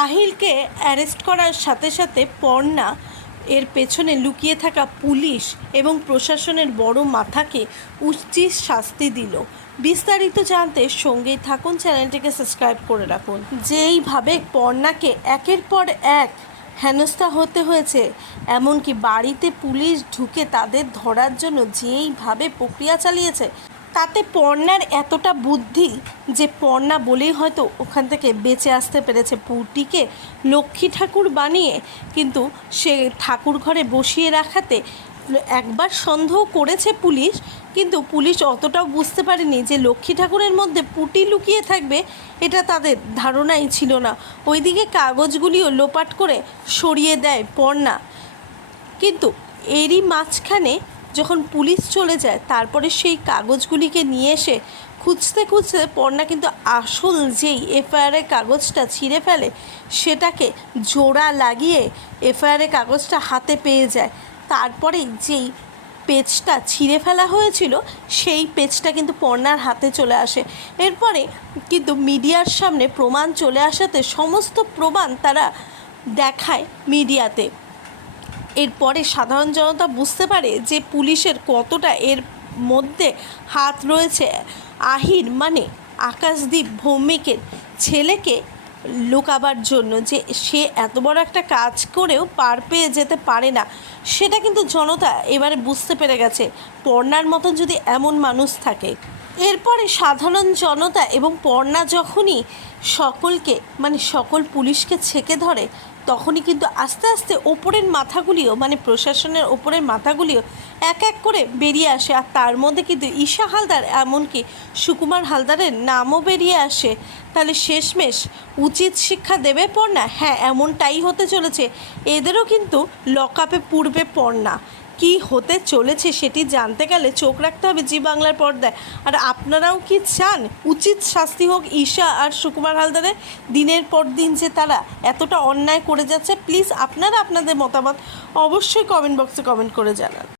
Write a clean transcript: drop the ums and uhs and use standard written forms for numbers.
আহিলকে arrest করার সাথে সাথে পর্ণা এর পেছনে লুকিয়ে থাকা পুলিশ এবং প্রশাসনের বড় মাথাকে উচিত শাস্তি দিল। বিস্তারিত জানতে সঙ্গেই থাকুন, চ্যানেলটিকে সাবস্ক্রাইব করে রাখুন। যেইভাবে পর্ণাকে একের পর এক হেনস্থা হতে হয়েছে, এমনকি বাড়িতে পুলিশ ঢুকে তাদের ধরার জন্য যেইভাবে প্রক্রিয়া চালিয়েছে, তাতে পর্ণার এতটা বুদ্ধি যে পর্ণা বলেই হয়তো ওখান থেকে বেঁচে আসতে পেরেছে। পুটিকে লক্ষ্মী ঠাকুর বানিয়ে কিন্তু সে ঠাকুর ঘরে বসিয়ে রাখাতে একবার সন্দেহ করেছে পুলিশ, কিন্তু পুলিশ অতটাও বুঝতে পারেনি যে লক্ষ্মী ঠাকুরের মধ্যে পুটি লুকিয়ে থাকবে, এটা তাদের ধারণাই ছিল না। ওইদিকে কাগজগুলিও লোপাট করে সরিয়ে দেয় পর্ণা, কিন্তু এরই মাঝখানে যখন পুলিশ চলে যায়, তারপরে সেই কাগজগুলিকে নিয়ে এসে খুঁজতে খুঁজতে পর্ণা কিন্তু আসল যেই এফআইআরের কাগজটা ছিঁড়ে ফেলে, সেটাকে জোড়া লাগিয়ে এফআইআরের কাগজটা হাতে পেয়ে যায়। তারপরে যেই পেজটা ছিঁড়ে ফেলা হয়েছিল, সেই পেজটা কিন্তু পর্ণার হাতে চলে আসে। এরপরে কিন্তু মিডিয়ার সামনে প্রমাণ চলে আসাতে সমস্ত প্রমাণ তারা দেখায় মিডিয়াতে। এরপরে সাধারণ জনতা বুঝতে পারে যে পুলিশের কতটা এর মধ্যে হাত রয়েছে। আহির মানে আকাশদীপ ভৌমিকের ছেলেকে লুকাবার জন্য, যে সে এত বড় একটা কাজ করেও পার পেয়ে যেতে পারে না, সেটা কিন্তু জনতা এবারে বুঝতে পেরে গেছে। পর্ণার মতন যদি এমন মানুষ থাকে, এরপরে সাধারণ জনতা এবং পর্ণা যখনই সকলকে মানে সকল পুলিশকে ছেঁকে ধরে, তখনই কিন্তু আস্তে আস্তে ওপরের মাথাগুলিও মানে প্রশাসনের ওপরের মাথাগুলিও এক এক করে বেরিয়ে আসে। আর তার মধ্যে কিন্তু ঈশা হালদার, এমনকি সুকুমার হালদারের নামও বেরিয়ে আসে। তাহলে শেষমেশ উচিত শিক্ষা দেবে পর্ণা? হ্যাঁ, এমনটাই হতে চলেছে। এদেরও কিন্তু লকআপে পুরবে পর্ণা। কি হতে চলেছে সেটি জানতে গেলে চোখ রাখতে হবে জি বাংলার পর্দায়। আর আপনারাও কি চান উচিত শাস্তি হোক ঈশা আর সুকুমার হালদারের? দিনের পর দিন যে তারা এতটা অন্যায় করে যাচ্ছে, প্লিজ আপনারা আপনাদের মতামত অবশ্যই কমেন্ট বক্সে কমেন্ট করে জানান।